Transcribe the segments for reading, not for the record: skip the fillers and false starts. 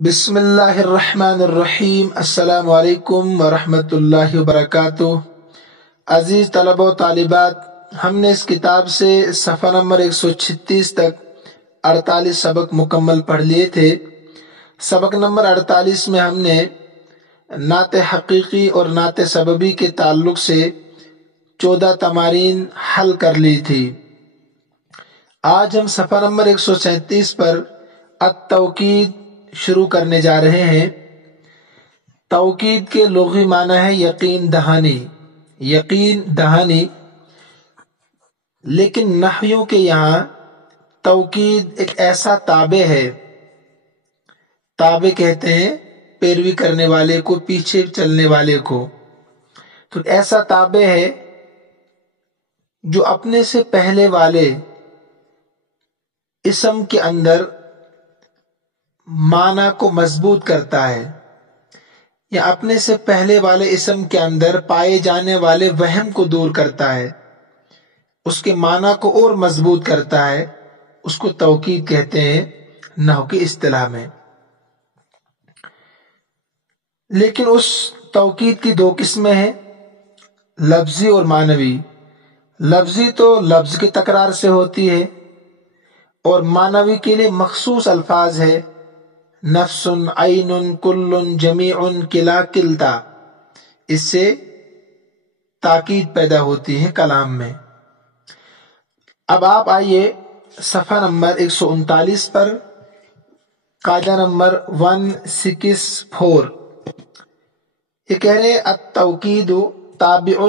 بسم اللہ الرحمن الرحیم۔ السلام علیکم ورحمۃ اللہ وبرکاتہ۔ عزیز طلبہ و طالبات، ہم نے اس کتاب سے صفحہ نمبر 136 تک 48 سبق مکمل پڑھ لیے تھے۔ سبق نمبر 48 میں ہم نے نعت حقیقی اور نعت سببی کے تعلق سے 14 تمارین حل کر لی تھی۔ آج ہم صفحہ نمبر 137 پر التوکید شروع کرنے جا رہے ہیں۔ توکید کے لغوی معنی ہے یقین دہانی، یقین دہانی، لیکن نحویوں کے یہاں توکید ایک ایسا تابع ہے، تابع کہتے ہیں پیروی کرنے والے کو، پیچھے چلنے والے کو، تو ایسا تابع ہے جو اپنے سے پہلے والے اسم کے اندر معنی کو مضبوط کرتا ہے، یا اپنے سے پہلے والے اسم کے اندر پائے جانے والے وہم کو دور کرتا ہے، اس کے معنی کو اور مضبوط کرتا ہے، اس کو توکید کہتے ہیں نحو کی اصطلاح میں۔ لیکن اس توکید کی دو قسمیں ہیں، لفظی اور معنوی۔ لفظی تو لفظ کی تکرار سے ہوتی ہے، اور معنوی کے لیے مخصوص الفاظ ہے، نفس، عین، کل، جمیع، کلا، کلتا، اس سے تاکید پیدا ہوتی ہے کلام میں۔ اب آپ آئیے صفحہ نمبر 139 پر، قاعدہ نمبر 164۔ یہ کہہ رہے التوکید تابع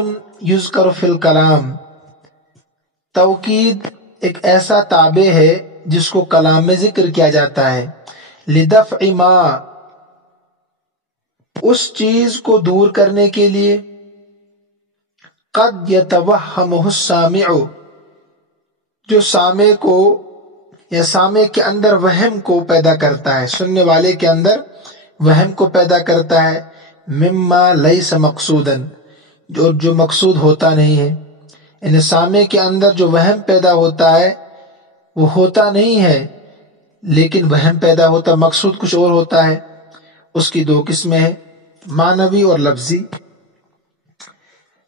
یذکر فی الکلام۔ توکید ایک ایسا تابع ہے جس کو کلام میں ذکر کیا جاتا ہے، لدفع ما، اس چیز کو دور کرنے کے لیے، قد یتوہمہ السامع، جو سامع کو یا سامع کے اندر وہم کو پیدا کرتا ہے، سننے والے کے اندر وہم کو پیدا کرتا ہے، مما لیس مقصودا، جو مقصود ہوتا نہیں ہے، یعنی سامع کے اندر جو وہم پیدا ہوتا ہے وہ ہوتا نہیں ہے، لیکن وہم پیدا ہوتا، مقصود کچھ اور ہوتا ہے۔ اس کی دو قسمیں ہیں، معنوی اور لفظی۔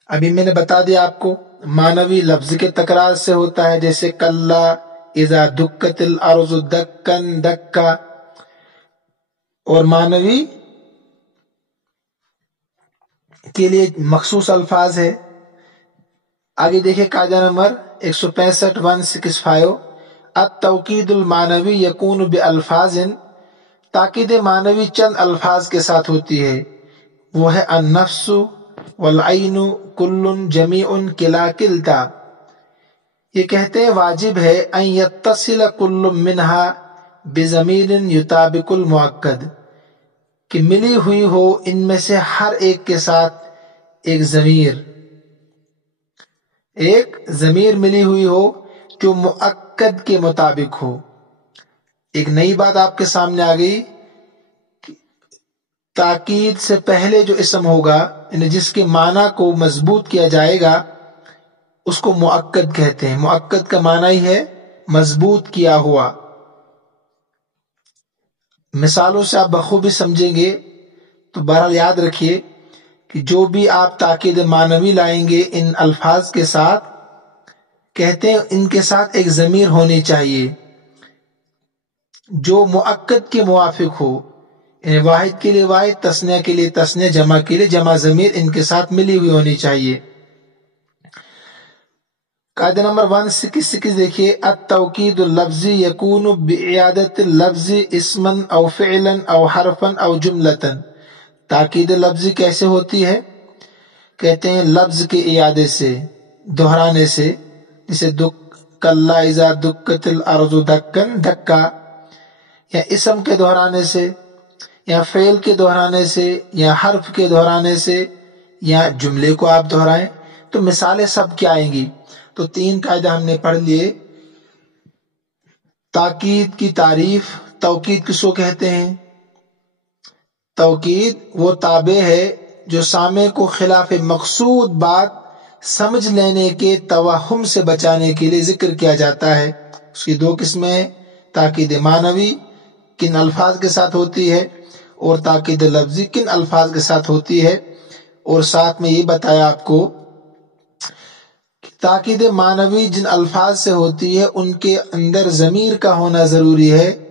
ابھی میں نے بتا دیا آپ کو، معنوی لفظ کے تکرار سے ہوتا ہے، جیسے کلا اذا دکت الارض دکن دکا، اور معنوی کے لیے مخصوص الفاظ ہے۔ آگے دیکھیں قاعدہ نمبر 165 165، التوکید المعنوی یکون بالفاظ، تاکید معنوی چند الفاظ کے ساتھ ہوتی ہے، وہ ہے النفس والعین کل جمیع کلا کلتا۔ یہ کہتے ہیں واجب ہے ان یتصل کل منہا بضمیر یطابق المؤکد، کہ ملی ہوئی ہو ان میں سے ہر ایک کے ساتھ ایک ضمیر ملی ہوئی ہو جو مؤکد کے مطابق ہو۔ ایک نئی بات آپ کے سامنے آ گئی، تاکید سے پہلے جو اسم ہوگا، یعنی جس کے معنی کو مضبوط کیا جائے گا، اس کو مؤکد کہتے ہیں۔ مؤکد کا معنی ہی ہے مضبوط کیا ہوا۔ مثالوں سے آپ بخوبی سمجھیں گے، تو بہرحال یاد رکھیے کہ جو بھی آپ تاکید معنوی لائیں گے ان الفاظ کے ساتھ، کہتے ہیں ان کے ساتھ ایک ضمیر ہونی چاہیے جو مؤکد کے موافق ہو، یعنی واحد کے لیے واحد، تثنیہ کے لیے تثنیہ، جمع کے لیے جمع، ضمیر ان کے ساتھ ملی ہوئی ہونی چاہیے۔ قاعدہ نمبر 166 دیکھیے، التوکید اللفظی یکون بإعادة اللفظ اسما او فعلا او حرفا او جملتا۔ تاکید لفظی کیسے ہوتی ہے؟ کہتے ہیں لفظ کے اعادے سے، دہرانے سے، جسے کلا اذا دکت الارض دکن دکا، یا اسم کے دہرانے سے، یا فعل کے دہرانے سے، یا حرف کے دہرانے سے، یا جملے کو آپ دہرائیں، تو مثالیں سب کیا آئیں گی؟ تو 3 قاعدہ ہم نے پڑھ لیے۔ تاکید کی تعریف، توکید کس کو کہتے ہیں؟ توکید وہ تابع ہے جو سامع کو خلاف مقصود بات سمجھ لینے کے توہم سے بچانے کے لیے ذکر کیا جاتا ہے۔ اس کی 2 قسمیں ہیں، تاکید معنوی किन अल्फाज के साथ होती है और ताकीद लफ्जी किन अल्फाज के साथ होती है, और साथ में ये बताया आपको कि ताकीद मानवी जिन अल्फाज से होती है उनके अंदर ज़मीर का होना ज़रूरी है,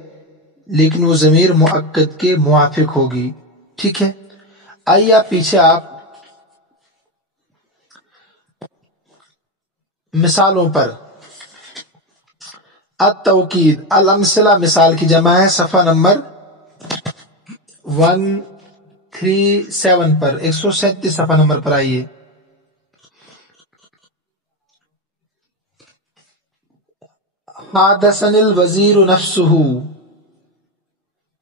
लेकिन वो ज़मीर मुअक्कद के मुआफिक होगी। ठीक है, आइए आप पीछे आप मिसालों पर अत-तौकीद अल-अमसिला मिसाल की जमा है, सफ़ा नंबर 137 पर 137 सफ़ा नंबर पर आइए। हादसनिल वज़ीर नफ्सुहु,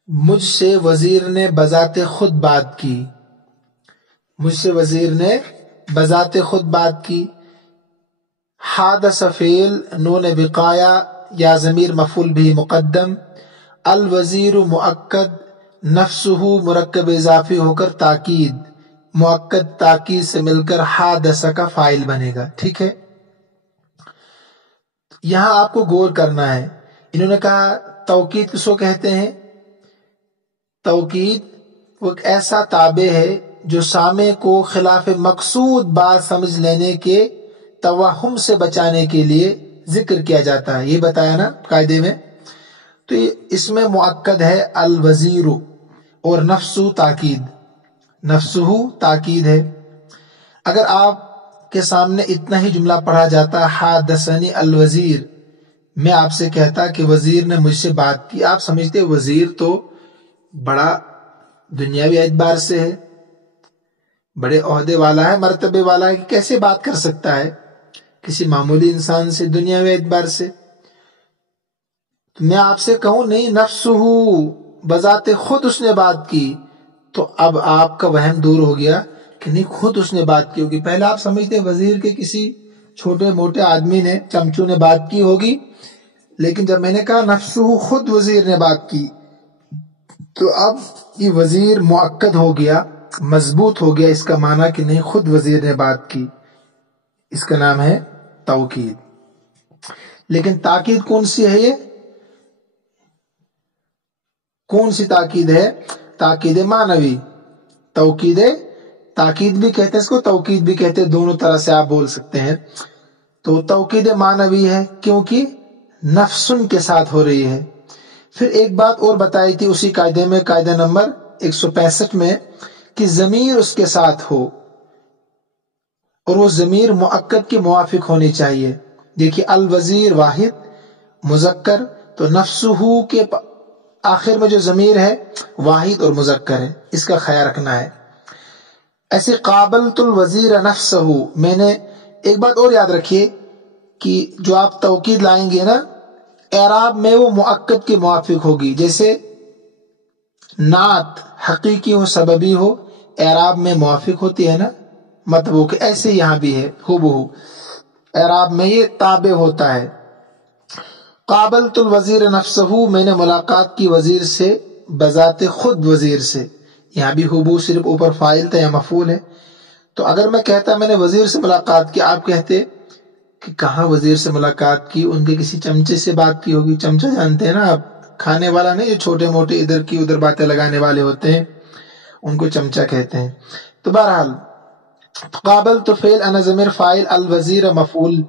मुझसे वजीर ने बजाते खुद बात की, मुझसे वजीर ने बजाते खुद बात की। हादस फेल नून विकाया या ज़मीर मफूल भी मुक़द्दम, अल वज़ीर मुअक्कद नफ्सुहु मुरक्कब इज़ाफ़ी होकर ताकीद, मुअक्कद ताकीद से मिलकर हादस का फ़ाइल बनेगा। ठीक है, यहां आपको गौर करना है। इन्होंने कहा तौकीद किसको कहते हैं? तौकीद वो एक ऐसा ताबे है जो सामे को खिलाफ मकसूद बात समझ लेने के तवहुम से बचाने के लिए जिक्र किया जाता है, ये बताया ना कायदे में। तो इसमें मुअक्कद है अल वज़ीरु और नफ्सु ताकीद, नफ्सुहु ताकीद है। अगर आपके सामने इतना ही जुमला पढ़ा जाता हादसनी अल वज़ीर, मैं आपसे कहता कि वजीर ने मुझसे बात की, आप समझते वजीर तो बड़ा दुनियावी एतबार से है, बड़े ओहदे वाला है, मर्तबे वाला है, कि कैसे बात कर सकता है किसी मामूली इंसान से दुनियावी एतबार से। तो मैं आपसे कहूं नहीं, नफ्सुहु बजाते खुद उसने बात की, तो अब आपका वहम दूर हो गया कि नहीं खुद उसने बात की होगी। पहले आप समझते वजीर के किसी छोटे मोटे आदमी ने, चमचू ने बात की होगी, लेकिन जब मैंने कहा नफ्सुहु खुद वजीर ने बात की, तो अब ये वजीर मुअक्कद हो गया, मजबूत हो गया इसका माना कि नहीं खुद वजीर ने बात की, इसका नाम है तौकीद। लेकिन ताकीद कौन सी है? ये कौन सी ताकीद है? ताकीद मानवी। तौकीद ताकीद भी कहते हैं इसको, तौकीद भी कहते हैं, दोनों तरह से आप बोल सकते हैं। तो तौकीद मानवी है क्योंकि नफ्सुन के साथ हो रही है। फिर एक बात और बताई थी उसी कायदे में, कायदा नंबर 165 में, कि जमीर उसके साथ हो और वो जमीर मुअक्कद के मुआफिक होनी चाहिए। देखिए अल वजीर वाहिद मुजक्कर, तो नफ्सुहु के आखिर में जो जमीर है वाहिद और मुजक्कर है, इसका ख्याल रखना है। ऐसे काबलतुल वजीर नफ्सहु, मैंने एक बात और याद रखिए कि जो आप तौकीद लाएंगे ना, एराब में वो मुअक्कद के मुआफिक होगी। जैसे नात हकीकी हो सबबी हो, एराब में मुआफिक होती है ना, मतलब वो कि ऐसे यहां भी है हुबहू, एराब में ये ताबे होता है। काबलतुल वजीर नफ्सहु, मैंने मुलाकात की वजीर से बजाते खुद वजीर से, यहां भी हुबहू सिर्फ ऊपर फाइल था या मफूल है। तो अगर मैं कहता मैंने वजीर से मुलाकात की, आप कहते कि कहाँ वजीर से मुलाकात की, उनके किसी चमचे से बात की होगी। चमचा जानते हैं ना आप, खाने वाला नहीं, जो छोटे मोटे इधर की उधर बातें लगाने वाले होते हैं, उनको चमचा कहते हैं। तो बहरहाल काबल तो फेल अना ज़मीर फाइल, अल वजीर मफूल,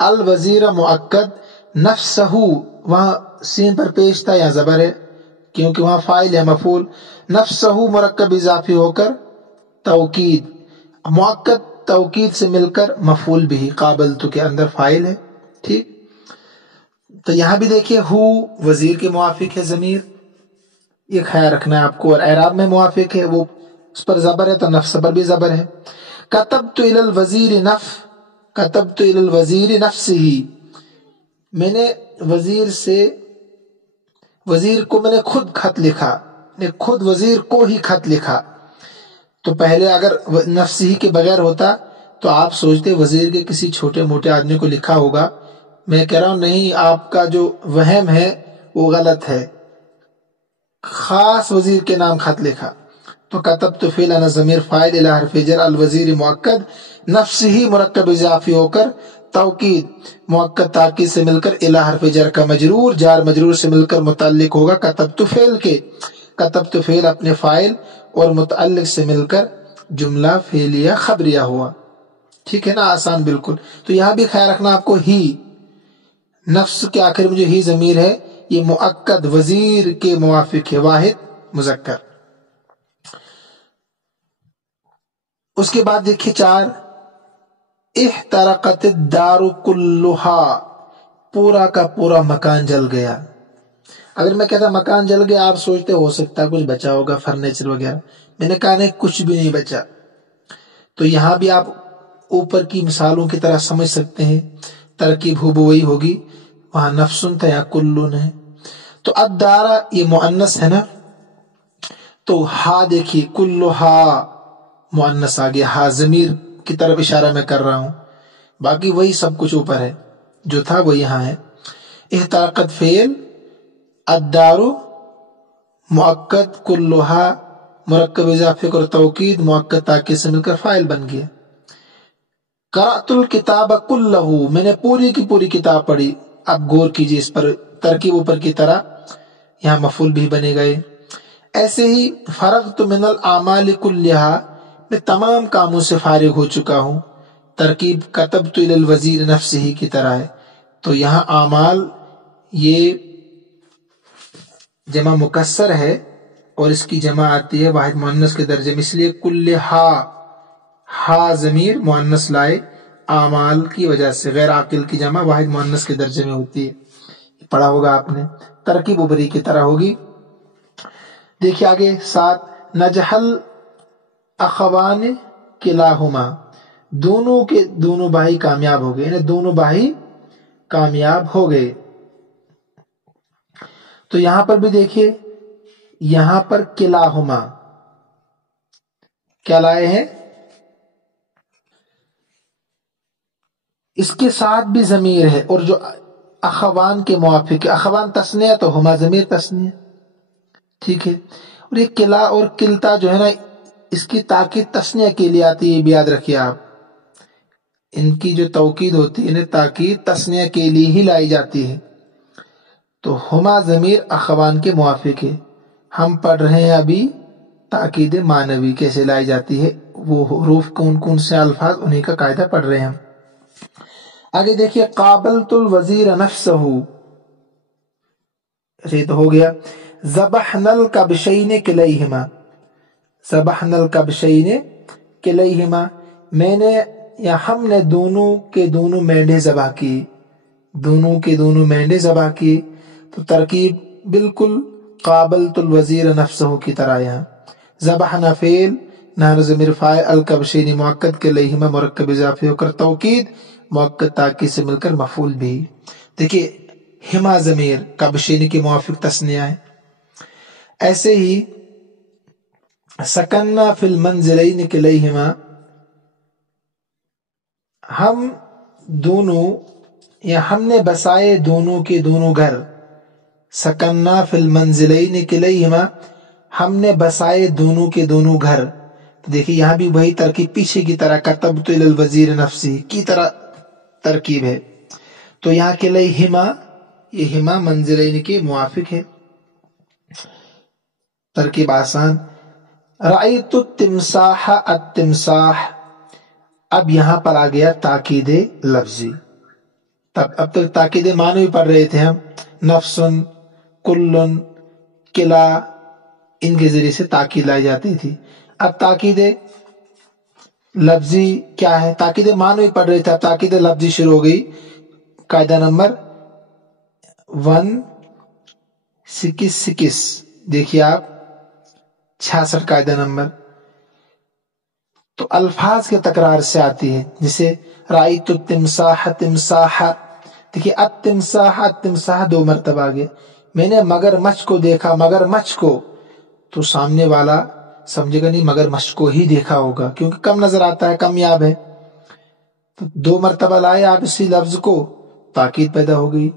अल वजीर मुअक्कद, नफ्सहु वहां सीन पर पेश था या जबर है क्योंकि वहां फाइल या मफूल, नफ्सहु मुरक्कब इजाफी होकर तौकीद, मुअक्कद तौकीद से मिलकर मफूल भी, काबलतु के अंदर फाइल है। ठीक, तो यहां भी देखिए हु वजीर के मुआफिक है जमीर, ये ख्याल रखना है आपको। और एराब में मुआफिक है, वो उस पर जबर है तो नफ्स पर भी जबर है। कतबतु इलल वजीर नफ, कतबतु इलल वजीर नफ्सिही, मैंने वजीर से, वजीर को मैंने खुद खत लिखा, ने खुद वजीर को ही खत लिखा। तो पहले अगर नफ्सी के बगैर होता तो आप सोचते वजीर के किसी छोटे मोटे आदमी को लिखा होगा। मैं कह रहा हूं नहीं, आपका जो वहम है वो गलत है, खास वजीर के नाम खत लिखा। तो कतबतु फिल अना ज़मीर फाइल इला हर्फ जर, अल वजीर मुअक्कद, नफ्सिही मुरक्कब इजाफी होकर तौकीद मुअक्कद ताकीद से मिलकर इला हर्फ जर का मजरूर जार मजरूर से मिलकर मुतल्लिक होगा कतबतु फेल के। कतबतु फेल अपने फाइल और मुतल्लिक से मिलकर जुमला फेलिया खबरिया हुआ। ठीक है ना, आसान बिल्कुल। तो यहाँ भी ख्याल रखना आपको, ही नफ्स के आखिर में जो ही जमीर है ये मुअक्कद वजीर के मुवाफिक है, वाहिद मुजक्कर। उसके बाद देखिए 4, इहतरकत दारु कुल्लुहा, पूरा का पूरा मकान जल गया। अगर मैं कहता मकान जल गया, आप सोचते हो सकता है कुछ बचा होगा, फर्नीचर वगैरह। मैंने कहा नहीं, कुछ भी नहीं बचा। तो यहां भी आप ऊपर की मिसालों की तरह समझ सकते हैं, तरकीब हुबहू वही होगी। वहां नफ्सुन था, यहाँ कुल्लुन है। तो अद्दारा ये मुअन्नस है ना, तो हा देखिए कुल्लुहा मुअन्नस आ गया, हा जमीर की तरफ इशारा मैं कर रहा हूं। बाकी वही सब कुछ ऊपर है, जो था वो यहां है। इहतरकत फेल, अद्दारु मुअक्कद, कुल्लुहा मुरक्कब इजाफे और तौकीद मुअक्कद ताकीद से मिलकर फाइल बन गया। करातुल किताब कुल्लहू, मैंने पूरी की पूरी किताब पढ़ी। अब गौर कीजिए इस पर, तरकीब ऊपर की तरह, यहाँ मफूल भी बने गए। ऐसे ही फरगतु मिनल आमाल कुल्लिहा, मैं तमाम कामों से फारिग हो चुका हूं। तरकीब कतबतु इलल वजीर नफ्सिही की तरह है। तो यहाँ आमाल ये जमा मुकस्सर है और इसकी जमा आती है वाहिद मुअन्नस के दर्जे में, इसलिए कुल्लिहा हा जमीर मुअन्नस लाए आमाल की वजह से। गैर आकिल की जमा वाहिद मुअन्नस के दर्जे में होती है, पढ़ा होगा आपने। तरकीब उबरी की तरह होगी। देखिए आगे 7, नजहल अखवान किलाहुमा, दोनों के दोनों भाई कामयाब हो गए, यानी दोनों भाई कामयाब हो गए। तो यहां पर भी देखिए, यहां पर किलाहुमा क्या लाए हैं, इसके साथ भी जमीर है और जो अखवान के मुआफिक है। अखवान तस्निया तो हुमा जमीर तस्निया, ठीक है। और ये किला और किलता जो है ना, इसकी ताकीद तस्निया के लिए आती है, ये भी याद रखिए आप। इनकी जो तौकीद होती है ना, ताकीद तस्निया के लिए ही लाई जाती है। तो हुमा जमीर अखवान के मुआफिक है। हम पढ़ रहे हैं अभी ताकीद मानवी कैसे लाई जाती है, वो हुरूफ कौन कौन से अल्फाज, उन्हीं का कायदा पढ़ रहे हैं हम। आगे देखिए काबलतुल वजीर नफ्सहू, ये तो हो गया। ज़बहनल कबशैन किलैहिमा, ज़बहनल कबशैन किलैहिमा, मैंने या हमने दोनों के दोनों मेंढे ज़बह की, दोनों के दोनों मेंढे ज़बह की। तो तरकीब बिल्कुल काबलतुल वजीर नफ्सहू की तरह। यहाँ ज़बहना फेल, नहर ज़मीर फाइल, अल कबशैन मुअक्कद, किलैहिमा मुरक्कब इजाफी होकर तौकीद मुअक्कद ताकीद से मिलकर मफूल भी। देखिए हिमा जमीर कबशैन की मुआफिक तस्निया है। ऐसे ही सकन्ना फिल मंजिलैन किलैहिमा, हम दोनों या हमने बसाए दोनों के दोनों घर। सकन्ना फिल मंजिलैन किलैहिमा, हमने बसाए दोनों के दोनों घर। तो देखिए यहां भी वही तरकीब पीछे की तरह, कतबतु इलल वजीर नफ्सी की तरह तरकीब है। तो यहाँ किलैहिमा, ये हिमा मंजिलैन के मुआफिक है, तरकीब आसान। राइतु तिमसाह अत्तिमसाह, अब यहां पर आ गया ताकीद लफ्जी। तब अब तक ताकीद मानवी पढ़ रहे थे हम, नफ्सुन, कुल्लुन, किला, इनके जरिए से ताकीद लाई जाती थी। अब ताकीद लफ्जी क्या है, ताकीद मानवी पढ़ रहे थे, अब ताकीद लफ्जी शुरू हो गई। कायदा नंबर 166, देखिए आप 66 कायदा नंबर। तो अल्फाज के तकरार से आती है, जिसे राइतु तिमसाह तिमसाह, देखिए अत्तिमसाह अत्तिमसाह 2 मरतबा आ गया। मैंने मगरमच्छ को देखा, मगरमच्छ को, तो सामने वाला समझेगा नहीं मगरमच्छ को ही देखा होगा, क्योंकि कम नजर आता है, कम याब है। तो 2 मरतबा लाए आप इसी लफ्ज को, ताकीद पैदा हो गई।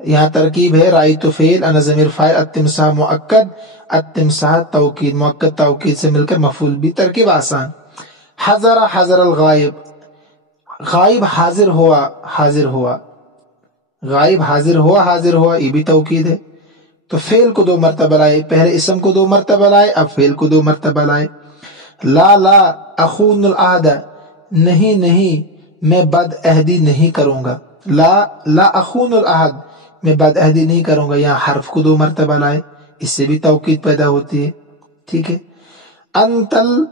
यहाँ तरकीब है राइतु फेल, अना ज़मीर फाइल, अत्तिमसाह मुअक्कद, अत्तिमसाह तौकीद मुअक्कद तौकीद से मिलकर मफूल भी। तरकीब आसान। हज़रा हज़रल गायब, गायब हाजिर हुआ, हाजिर हुआ, गायब हाजिर हुआ, हाजिर हुआ, ये भी तौकीद है। तो फेल को 2 मरतबा लाए, पहले इसम को 2 मरतबा लाए, अब फेल को 2 मरतबा लाए। ला ला अखूनुल अहद, नहीं नहीं मैं बदअहदी नहीं करूंगा। ला ला अखूनुल अहद, मैं बदअहदी नहीं करूंगा, यहाँ हर्फ को 2 मरतबा लाए, इससे भी तौकीद पैदा होती है। ठीक है। अंतल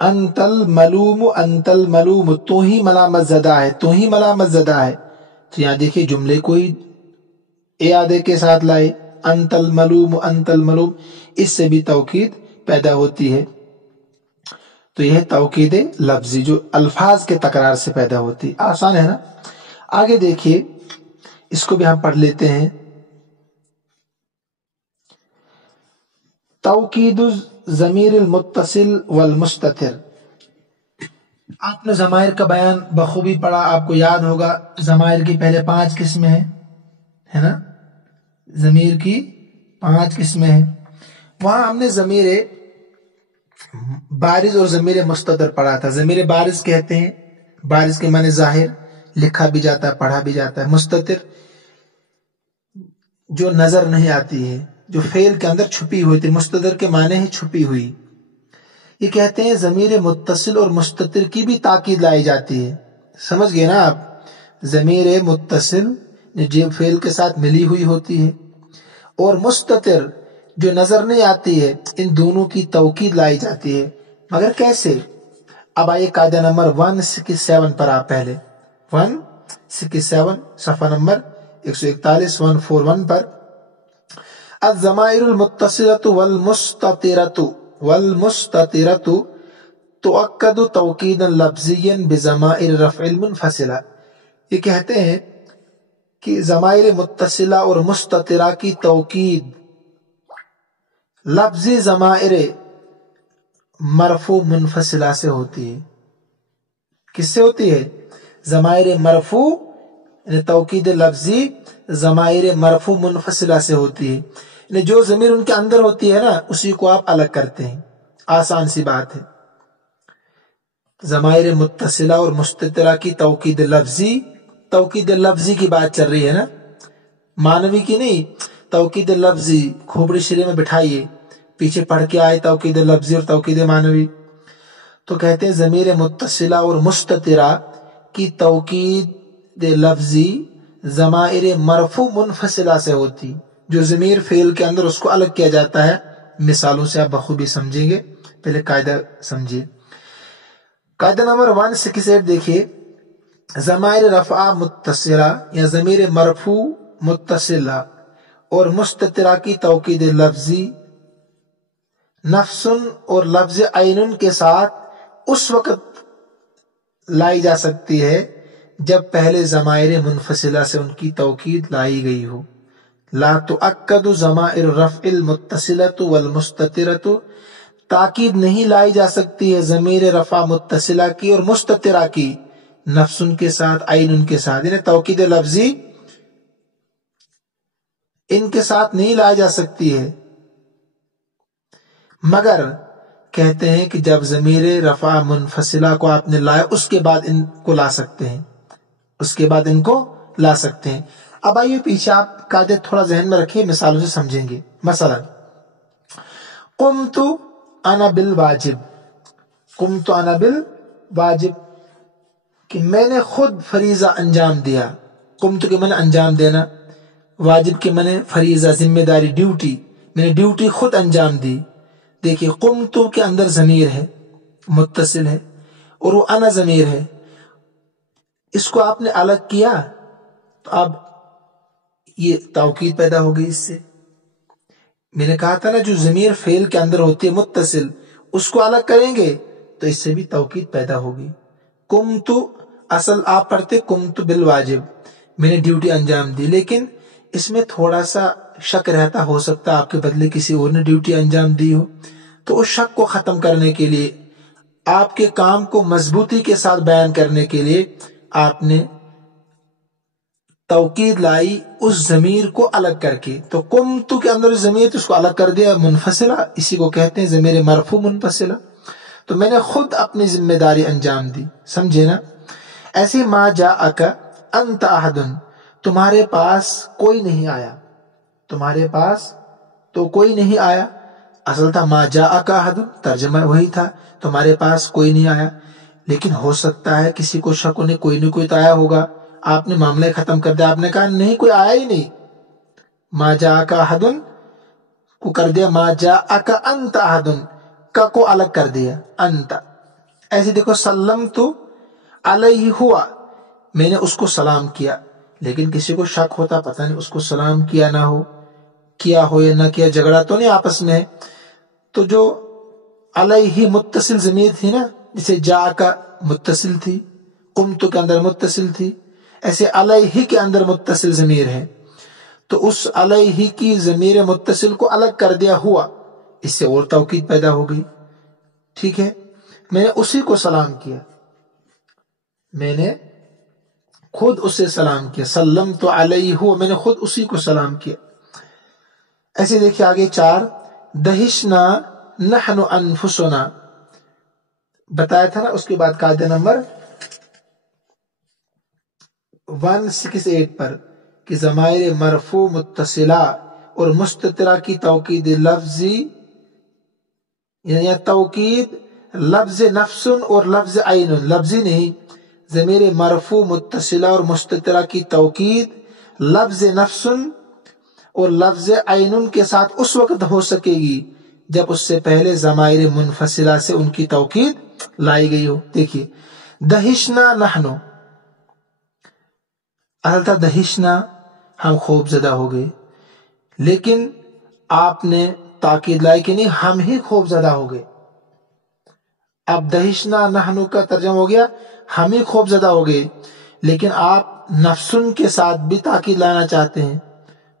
अंतल मलूम, अंतल मलूम, तो ही मलामत ज़दा है, तो ही मलामत ज़दा है। तो यहाँ देखिए जुमले को ही इयादे के साथ लाए, अंतल मलूम, अंतल मलूम, इससे भी तौकीद पैदा होती है। तो यह तौकीद लफ्जी जो अल्फाज के तकरार से पैदा होती है। आसान है ना। आगे देखिए, इसको भी हम पढ़ लेते हैं। तौकीदु ज़मीर मुत्तसिल वल मुस्ततिर, आपने ज़माइर का बयान बखूबी पढ़ा, आपको याद होगा ज़माइर की पहले 5 किस्में हैं, है ना। ज़मीर की 5 किस्में हैं। वहां हमने ज़मीर बारिज और ज़मीर मुस्ततर पढ़ा था। ज़मीर बारिज कहते हैं, बारिज के माने जाहिर, लिखा भी जाता है, पढ़ा भी जाता है। मुस्ततिर जो नजर नहीं आती है, जो फेल के अंदर छुपी हुई थी, मुस्ततर के माने है छुपी हुई। ये कहते हैं ज़मीर मुत्तसिल और मुस्ततिर की भी ताकीद लाई जाती है। समझ गए ना आप। ज़मीर मुत्तसिल जो फेल के साथ मिली हुई होती है और मुस्ततिर जो नजर नहीं आती है, इन दोनों की तौकीद लाई जाती है। मगर कैसे? अब आइए कायदा नंबर 167 पर। आप पहले 167 सफ़ा नंबर 141 141 पर, अज़्ज़माइरुल मुत्तसिलतु वल मुस्ततिरतु वल मुस्ततिरतु तुअक्कदु तौकीदन लफ्ज़ियन बिज़माइर रफ़इल मुनफ़सिला। ये कहते हैं कि ज़माइर मुत्तसिला और मुस्ततिरा की तौकीद लफ्ज़ी ज़माइर मरफू मुनफ़सिला से होती है। किससे होती है? ज़माइर मरफू, तौकीद लफ्ज़ी ज़माइर मरफू मुनफ़सिला से होती है। जो ज़मीर उनके अंदर होती है ना, उसी को आप अलग करते हैं। आसान सी बात है। ज़माइर मुत्तसिला और मुस्ततिरा की तौकीद लफ्ज़ी, तौकीद लफ्ज़ी की बात चल रही है ना, मानवी की नहीं। तौकीद लफ्ज़ी खोपड़ी सिरे में बिठाइए, पीछे पढ़ के आए तौकीद लफ्ज़ी और तौकीद मानवी। तो कहते हैं ज़मीर मुत्तसिला और मुस्ततिरा की तौकीद लफ्ज़ी ज़माइर मरफू मुनफ़सिला से होती, जो ज़मीर फेल के अंदर उसको अलग किया जाता है। मिसालों से आप बखूबी समझेंगे। पहले कायदा समझिए। कायदा नंबर 168 देखिए, ज़माइर रफ़ा मुत्तसिला या ज़मीर मरफू मुत्तसिला और मुस्ततिरा की तौकीद लफ्ज़ी नफ्सुन और लफ्ज़ ऐनुन के साथ उस वक़्त लाई जा सकती है जब पहले ज़माइर मुनफ़सिला से उनकी तौकीद लाई गई हो। ला तुअक्कदु ज़माइर रफ़इल मुत्तसिलतु वल मुस्ततिरतु, ताकीद नहीं लाई जा सकती है ज़मीर रफ़ा मुत्तसिला की और मुस्ततिरा की नफ्सुन के साथ, ऐनुन के साथ, यानी तौकीद लफ्ज़ी इनके साथ नहीं लाई जा सकती है। मगर कहते हैं कि जब ज़मीर रफ़ा मुनफ़सिला को आपने लाया, उसके बाद इनको ला सकते हैं, उसके बाद इनको ला सकते हैं। अब आइए पीछे आप कायदे थोड़ा ज़हन में रखिए, मिसालों से समझेंगे। मसलन कुमतु अना बिल वाजिब, कुमतु अना बिल वाजिब, कि मैंने खुद फरीज़ा अंजाम दिया। कुमतु के मैंने अंजाम देना, वाजिब के मैंने फरीज़ा जिम्मेदारी, ड्यूटी, मैंने ड्यूटी खुद अंजाम दी। देखिए कुमतु के अंदर ज़मीर है, मुत्तसिल है, और वो अना ज़मीर है। इसको आपने अलग किया तो अब ये तौकीद पैदा हो गई इससे। मैंने कहा था ना, जो ज़मीर फेल के अंदर होती है मुत्तसिल, उसको अलग करेंगे तो इससे भी तौकीद पैदा होगी। कुमतु, असल आप पढ़ते कुमतु बिल वाजिब, मैंने ड्यूटी अंजाम दी, लेकिन इसमें थोड़ा सा शक रहता, हो सकता है आपके बदले किसी और ने ड्यूटी अंजाम दी हो। तो उस शक को खत्म करने के लिए, आपके काम को मजबूती के साथ बयान करने के लिए आपने तौकीद लाई उस ज़मीर को अलग करके। तो कुमतु के अंदर ज़मीर, तो उसको अलग कर दिया, मुनफसिला, इसी को कहते हैं ज़मीर मरफू मुनफसिला। تو میں نے خود اپنی ذمہ داری انجام دی، سمجھے نا؟ ایسے ما جاءک انت احد، تمہارے پاس کوئی نہیں آیا، تمہارے پاس تو کوئی نہیں آیا، اصل تھا ما جاءک احد، ترجمہ وہی تھا تمہارے پاس کوئی نہیں آیا، لیکن ہو سکتا ہے کسی کو شک ہونے کوئی نہ کوئی تو آیا ہوگا، آپ نے معاملہ ختم کر دیا، آپ نے کہا نہیں کوئی آیا ہی نہیں، ما جاءک احد کو کر دیا ما جاءک انت احد، کا کو الگ کر دیا انت۔ ایسے دیکھو سلمت علیہ ہوا، میں نے اس کو سلام کیا، لیکن کسی کو شک ہوتا پتہ نہیں اس کو سلام کیا نہ ہو، کیا ہو یا نہ کیا، جھگڑا تو نہیں آپس میں، تو جو علیہ متصل ضمیر تھی نا، جسے جا کا متصل تھی، قمت کے اندر متصل تھی، ایسے علیہ کے اندر متصل ضمیر ہے، تو اس علیہ کی ضمیر متصل کو الگ کر دیا ہوا، اس سے اور توکید پیدا ہو گئی، ٹھیک ہے؟ میں نے اسی کو سلام کیا، میں نے خود اسے سلام کیا، سلمت علیہ ہوا، میں نے خود اسی کو سلام کیا۔ ایسے دیکھیے آگے 4 دہشنا نحن انفسنا، بتایا تھا نا، اس کے بعد قاعدہ نمبر 168 پر کہ ضمائر مرفوع متصلہ اور مستترہ کی توکید لفظی، یعنی توکید لفظ نفس اور لفظ عین، لفظی نہیں، ضمیر مرفوع متصلہ اور مستترہ کی توکید لفظ نفس اور لفظ عین کے ساتھ اس وقت ہو سکے گی جب اس سے پہلے ضمائر منفصلہ سے ان کی توکید لائی گئی ہو۔ دیکھیے دہشنا نحن، اصل تھا دہشنا، ہم خوف زدہ ہو گئے، لیکن آپ نے تاکید لائی کہ نہیں ہم ہی خوف زدہ ہو گئے۔ اب دہشنا نحن کا ترجمہ ہو گیا ہم ہی خوف زدہ ہو گئے، لیکن آپ نفسن کے ساتھ بھی تاکید لانا چاہتے ہیں،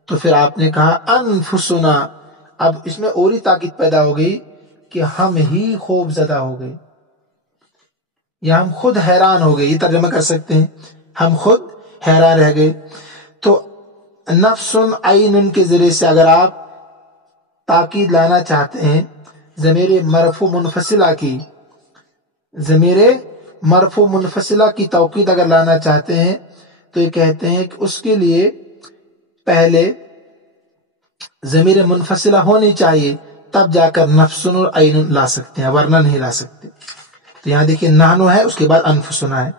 تو پھر آپ نے کہا انفسنا، اب اس میں اور ہی تاکید پیدا ہو گئی کہ ہم ہی خوف زدہ ہو گئے، یا ہم خود حیران ہو گئے، یہ ترجمہ کر سکتے ہیں، ہم خود حیران رہ گئے۔ تو نفس عین کے ذریعے سے اگر آپ تاکید لانا چاہتے ہیں ضمیر مرفوع منفصلہ کی، ضمیر مرفوع منفصلہ کی توکید اگر لانا چاہتے ہیں تو یہ کہتے ہیں کہ اس کے لیے پہلے ضمیر منفصلہ ہونی چاہیے، تب جا کر نفس اور عین لا سکتے ہیں، ورنہ نہیں لا سکتے۔ تو یہاں دیکھیں نحن ہے، اس کے بعد انفسنا ہے۔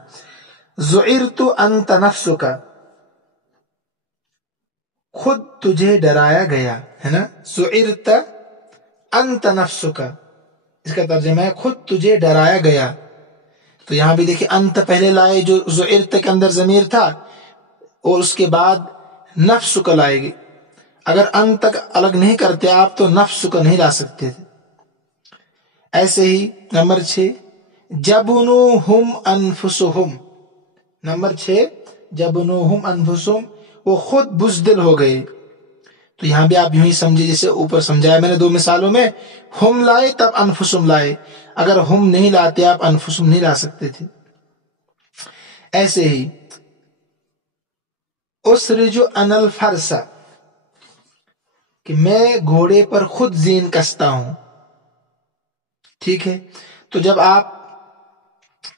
زعرت انت نفسک، خود تجھے ڈرایا گیا ہے نا، زعرت انت نفسک، اس کا ترجمہ ہے خود تجھے ڈرایا گیا۔ تو یہاں بھی دیکھیں انت پہلے لائے جو زعرت کے اندر ضمیر تھا، اور اس کے بعد نفس کو لائے گی، اگر انت تک الگ نہیں کرتے آپ تو نفس کو نہیں لا سکتے تھے۔ ایسے ہی نمبر 6 جبنوہم انفسہم، نمبر 6 جبنوہم انفسہم، وہ خود بزدل ہو گئے۔ تو یہاں بھی آپ یوں ہی سمجھے جیسے اوپر سمجھایا میں نے 2 مثالوں میں، ہم لائے تب انفسہم لائے، اگر ہم نہیں لاتے آپ انفسہم نہیں لا سکتے تھے۔ ایسے ہی اسرج انا الفرس، کہ میں گھوڑے پر خود زین کستا ہوں، ٹھیک ہے؟ تو جب آپ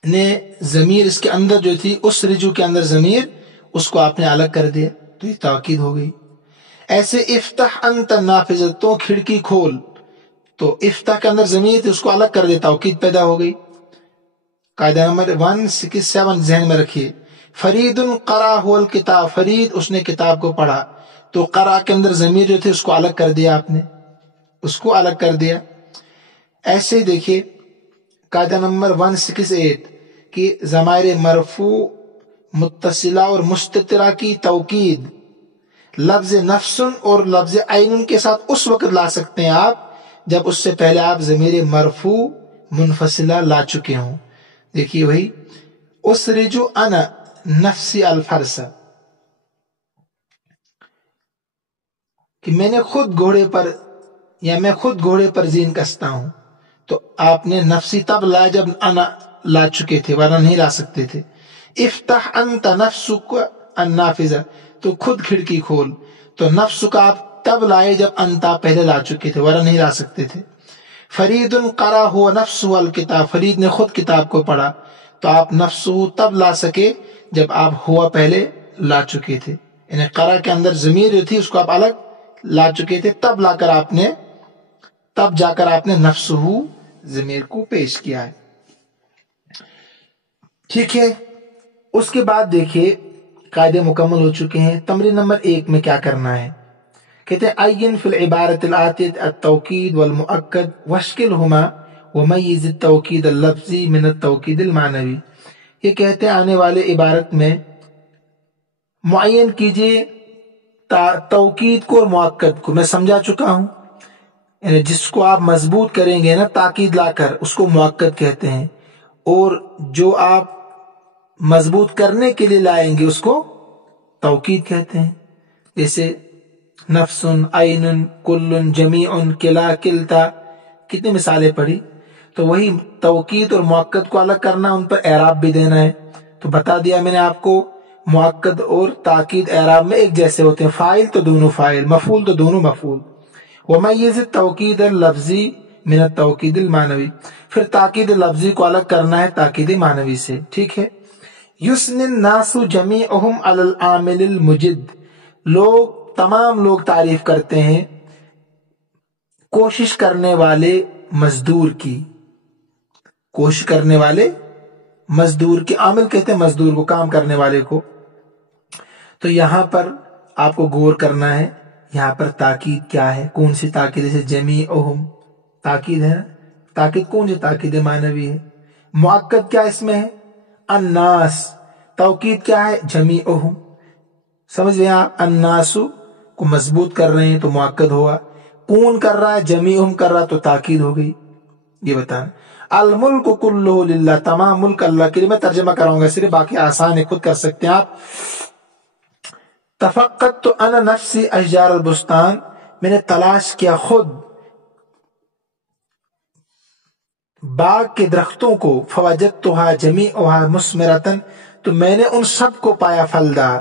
نے ضمیر اس کے اندر جو تھی اسرجو کے اندر ضمیر، اس کو آپ نے الگ کر دیا تو یہ تاکید ہو گئی۔ ایسے افتح انت النافذ، تو کھڑکی کھول، تو افتح کے اندر ضمیر تھی اس کو الگ کر دیا، توکید پیدا ہو گئی۔ قاعدہ نمبر 167 ذہن میں رکھیے، فرید قرأ هو الکتاب، فرید اس نے کتاب کو پڑھا، تو قرأ کے اندر ضمیر جو تھی اس کو الگ کر دیا آپ نے، اس کو الگ کر دیا۔ ایسے ہی دیکھیے قاعدہ نمبر 168 کہ ضمائر مرفوع متصلہ اور مستترہ کی توکید لفظ نفس اور لفظ عین کے ساتھ اس وقت لا سکتے ہیں آپ جب اس سے پہلے آپ ضمیر مرفوع منفصلہ لا چکے ہوں۔ دیکھیے وہی اسرج انا نفسی الفرس، کہ میں نے خود گھوڑے پر، یا میں خود گھوڑے پر زین کستا ہوں، تو آپ نے نفسی تب لایا جب انا لا چکے تھے، ورنہ نہیں لا سکتے تھے۔ افتح انت نفسک النافذ، تو خود کھڑکی کھول، تو نفس کا آپ تب لائے جب انتا پہلے لا چکے تھے، ورنہ نہیں لا سکتے تھے۔ فرید قرأ ہوا نفسہ الکتاب، فرید نے خود کتاب کو پڑھا، تو آپ نفسہ تب لا سکے جب آپ ہوا پہلے لا چکے تھے، یعنی قرأ کے اندر ضمیر جو تھی اس کو آپ الگ لا چکے تھے، تب جا کر آپ نے نفسہ ضمیر کو پیش کیا ہے. ٹھیک ہے. اس کے بعد دیکھیے قاعدے مکمل ہو چکے ہیں. تمرین نمبر 1 میں کیا کرنا ہے، کہتے ہیں عین فی العبارۃ الآتیۃ التوکید والمؤکد واشکلہما ومیز التوکید اللفظی من التوکید المعنوی. یہ کہتے ہیں آنے والے عبارت میں معین کیجئے توکید کو اور مؤکد کو. میں سمجھا چکا ہوں، یعنی جس کو آپ مضبوط کریں گے نا تاکید لا کر اس کو مؤکد کہتے ہیں، اور جو آپ مضبوط کرنے کے لیے لائیں گے اس کو توکید کہتے ہیں. جیسے نفس، عین، کل، جمیع، کلا، کلتا، کتنی مثالیں پڑھی. تو وہی توکید اور مؤکد کو الگ کرنا، ان پر اعراب بھی دینا ہے. تو بتا دیا میں نے آپ کو مؤکد اور تاکید اعراب میں ایک جیسے ہوتے ہیں، فاعل تو دونوں فاعل، مفعول تو دونوں مفعول. ومیز التوکید اللفظی من التوکید المعنوی، پھر تاکید لفظی کو الگ کرنا ہے تاکید معنوی سے. ٹھیک ہے. یثنی الناس جمیعہم علی العامل المجد، تمام لوگ تعریف کرتے ہیں کوشش کرنے والے مزدور کی. کوشش کرنے والے مزدور کی، عامل کہتے ہیں مزدور کو، کام کرنے والے کو. تو یہاں پر آپ کو غور کرنا ہے، یہاں پر تاکید کیا ہے، کون سی تاکید، جیسے جمیعہم تاکید ہے، تاکید کون سی تاکید معنوی ہے. مؤکد کیا اس میں ہے، الناس، توکید کیا ہے، جمیعہم. سمجھ گئے آپ، الناس کو مضبوط کر رہے ہیں تو مؤکد ہوا، کون کر رہا ہے، جمیعہم کر رہا تو تاکید ہو گئی. یہ بتانا. الملک کلہ للہ، تمام ملک اللہ کے لیے. میں ترجمہ کراؤں گا صرف، باقی آسان ہے، خود کر سکتے ہیں آپ. تفقدت انا نفسی اشجار البستان، میں نے تلاش کیا خود باغ کے درختوں کو. فوجدتها جمیعها مثمرۃ، تو میں نے ان سب کو پایا پھلدار،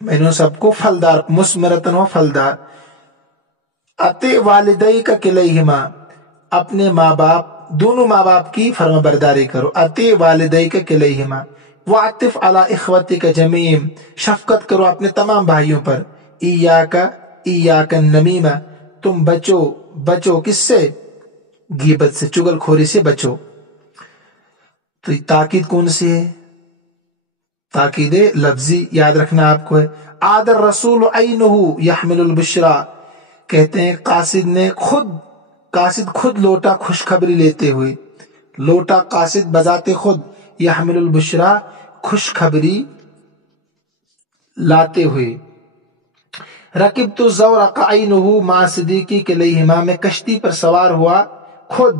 میں نے ان سب کو پھلدار، مثمرۃ و پھلدار. اطیع والدیک کلیہما، اپنے ماں باپ، دونوں ماں باپ کی فرما برداری کرو. اطیع والدیک کلیہما. وعطف علی اخوتک جمیعہم، شفقت کرو اپنے تمام بھائیوں پر. ایاک النمیمہ، تم بچو کس سے، غیبت سے، چغل خوری سے بچو. تو تاکید کون سی ہے، تاکید لفظی، یاد رکھنا آپ کو ہے. عاد الرسول عینہ یحمل البشرا، کہتے ہیں قاصد خود لوٹا خوشخبری لیتے ہوئے، لوٹا قاصد بذات خود، یحمل البشرا خوشخبری لاتے ہوئے. رکبت الزورق عینہ مع صدیقی کلیہما، میں کشتی پر سوار ہوا خود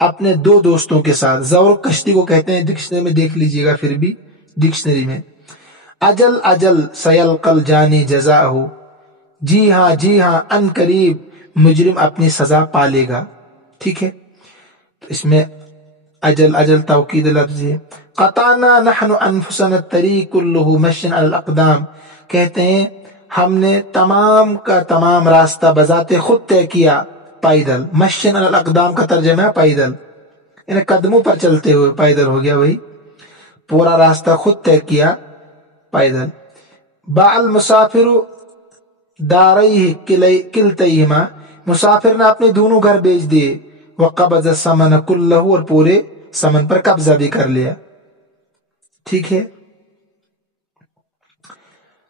اپنے دو دوستوں کے ساتھ. زورق کشتی کو کہتے ہیں، ڈکشنری میں دیکھ لیجئے گا، پھر بھی ڈکشنری میں. اجل سیلقی الجانی جزاءہ، جی ہاں ان قریب مجرم اپنی سزا پالے گا. ٹھیک ہے. تو اس میں اجل توکید لفظی ہے. قطعنا نحن انفسنا الطریق کلہ مشیا علی الاقدام، کہتے ہیں ہم نے تمام کا تمام راستہ بذات خود طے کیا پیدل. مشیا علی الاقدام کا ترجمہ ہے پیدل، یعنی قدموں پر چلتے ہوئے، پیدل ہو گیا وہی، پورا راستہ خود طے کیا پیدل. باع المسافر دارئی کلتیہما، مسافر نے اپنے دونوں گھر بیچ دیے. وقبض الثمن کلہ، اور پورے ثمن پر قبضہ بھی کر لیا. ٹھیک ہے.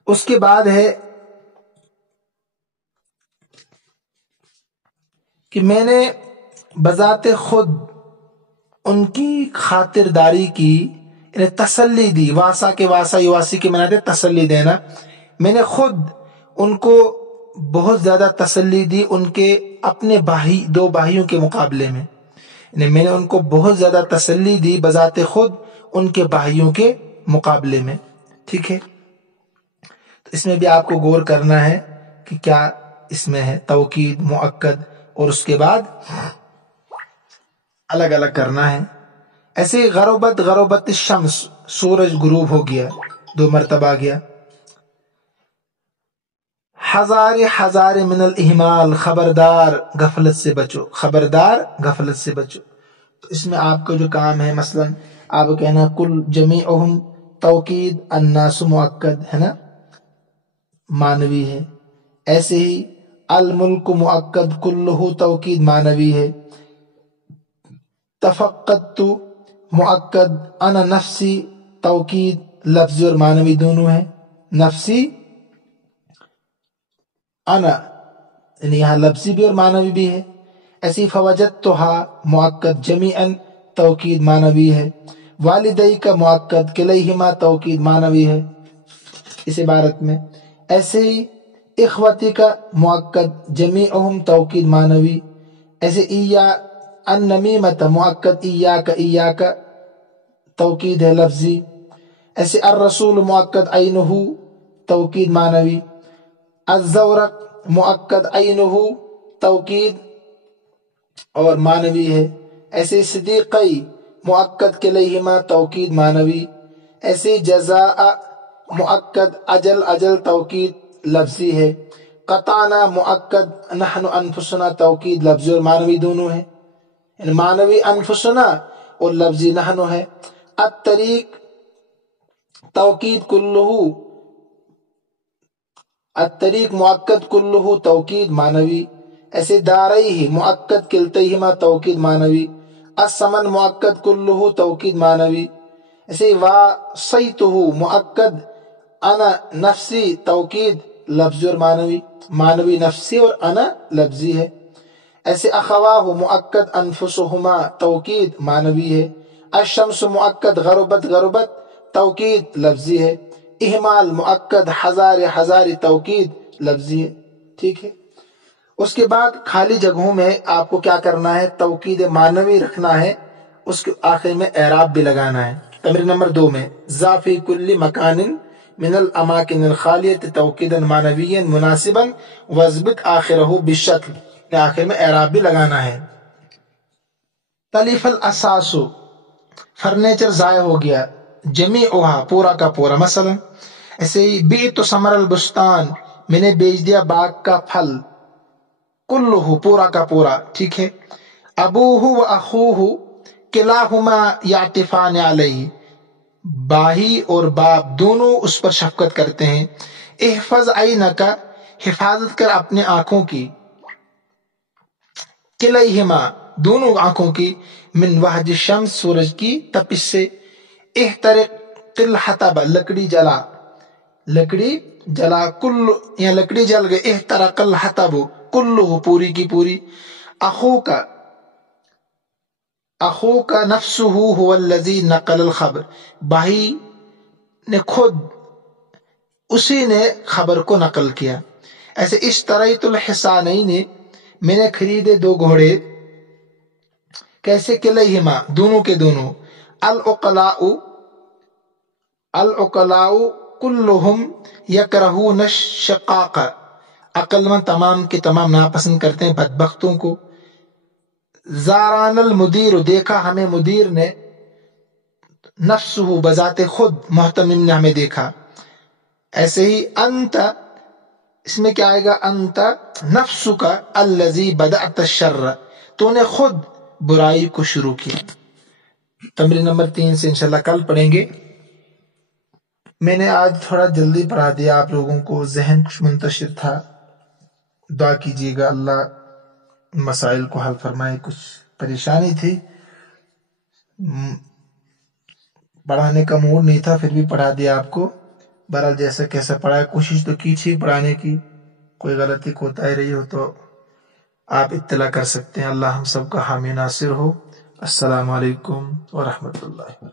اس کے بعد ہے کہ میں نے بذات خود ان کی خاطرداری کی، یعنی تسلی دی. واسا کے واسا یواسی کے معنی تسلی دینا. میں نے خود ان کو بہت زیادہ تسلی دی ان کے اپنے دو بھائیوں کے مقابلے میں، یعنی میں نے ان کو بہت زیادہ تسلی دی بذات خود ان کے بھائیوں کے مقابلے میں. ٹھیک ہے. تو اس میں بھی آپ کو غور کرنا ہے کہ کیا اس میں ہے، توکید، مؤکد، اور اس کے بعد الگ الگ کرنا ہے. ایسے غروبت الشمس، سورج غروب ہو گیا، 2 مرتبہ آ گیا. हजार हजार मिनल इहमाल, खबरदार गफलत से बचो, खबरदार गफलत से बचो। तो इसमें आपका जो काम है, मसलन आप कहना कुल जमीअहुम तौकीद, अन्नासु मुअक्कद है ना, मानवी है। ऐसे ही अल मुल्क मुअक्कद कुल्लुहु तौकीद मानवी है। तफक्कतु मुअक्कद, अना नफ्सी तौकीद लफ्जी और मानवी दोनों है। नफ्सी अना यानी यहाँ लफ्जी भी और मानवी भी है। ऐसी फवजदतुहा मुअक्कद जमीअन तौकीद मानवी है। वालिदै का मुअक्कद किलैहिमा तौकीद मानवी है इस इबारत में। ऐसे ही इख्वती का मुअक्कद जमीअहुम तौकीद मानवी। ऐसे इया अन्नमीमत मुअक्कद इया का तौकीद है लफ्जी। ऐसे अर्रसूल मुअक्कद ऐनुहु तौकीद मानवी। अज़्ज़ौरक मुअक्कद ऐनुहु तौकीद और मानवी है। ऐसे सिद्दीक़ई मुअक्कद किलैहिमा तौकीद मानवी। ऐसे जज़ाअ मुअक्कद अजल अजल तौकीद लफ्जी है। क़ताना मुअक्कद नहनु अनफुसना तौकीद लफ्जी और मानवी दोनों है। मानवी अनफुसना और लफ्जी नहनु है। अत्तरीक तौकीद कुल्लुहु, अत्तरीक मुअक्कद कुल्लुहु तौकीद मानवी। ऐसे दारैहि मुअक्कद किलतैहिमा तौकीद मानवी। अस्समन मुअक्कद कुल्लुहु तौकीद मानवी। ऐसे वासैतुहु मुअक्कद अना नफ्सी तौकीद लफ्जी और मानवी, मानवी नफ्सी और अना लफ्जी है। ऐसे अखवाहु मुअक्कद अनफुसुहुमा तौकीद मानवी है। अशम्सु मुअक्कद गरुबत गरुबत तौकीद लफ्जी है। इहमाल मुअक्कद हजार हजार तौकीद लफ्जी है। ठीक है। उसके बाद खाली जगहों में आपको क्या करना है, तौकीद मानवी रखना है, उसके आखिर में एराब भी लगाना है। तमरीन नंबर 2 में ज़ाफ़ी कुल्ली मकानिन मिनल अमाकिनिल खालियत तौकीदन मानवियन मुनासिबन वज़बित आखिरहु बिशक्ल, आखिर में एराब भी लगाना है। तलीफल असासु, फर्नीचर ज़ाया हो गया। जमीउहा, पूरा का पूरा। मसलन ऐसे ही बीतु समरल बुस्तान, मैंने बेच दिया बाग का फल। कुल्लुहु, पूरा का पूरा। ठीक है। अबूहु व अखूहु किलाहुमा यातिफान अलैहि, बाही और बाप दोनों उस पर शफकत करते हैं। इहफज ऐनका, हिफाजत कर अपने आंखों की। किलैहिमा, दोनों आंखों की। मिन वहज शम्स, सूरज की तपिश से। इहतरिक़िल हतब, लकड़ी जला, लकड़ी जला। कुल्लु, यहाँ लकड़ी जल गई। इहतरक़ल हतब कुल्लुहु, पूरी की पूरी। अखूका नफ्सुहु हुवल्लज़ी नक़लल खबर, भाई ने खुद, उसी ने खबर को नकल किया। ऐसे इश्तरैतुल हिसानैनि, मैंने खरीदे 2 घोड़े। कैसे? किलैहिमा, दोनों के दोनों। अल उक़लाउ कुल्लुहुम यकरहून शिक़ाक़, अक्लमंद तमाम के तमाम नापसंद करते हैं बदबख्तों को। ज़ारानल मुदीर, देखा हमें मुदीर ने। नफ्सुहु, बजाते खुद मोहतमिम ने हमें देखा। ऐसे ही अंत, इसमें क्या आएगा? अंत नफ्सुका अल्लज़ी बदअत शर्र, तूने खुद बुराई को शुरू किया। तमरीन नंबर 3 से इंशाल्लाह कल पढ़ेंगे। मैंने आज थोड़ा जल्दी पढ़ा दिया आप लोगों को, जहन कुछ मुंतशिर था। दुआ कीजिएगा अल्लाह मसाइल को हल फरमाए। कुछ परेशानी थी, पढ़ाने का मूड नहीं था, फिर भी पढ़ा दिया आपको। बहरहाल जैसा कैसा पढ़ाया, कोशिश तो की ठीक पढ़ाने की। कोई गलती कोताही रही हो तो आप इत्तला कर सकते हैं। अल्लाह हम सबका हामी नासिर हो। अस्सलामु अलैकुम व रहमतुल्लाह।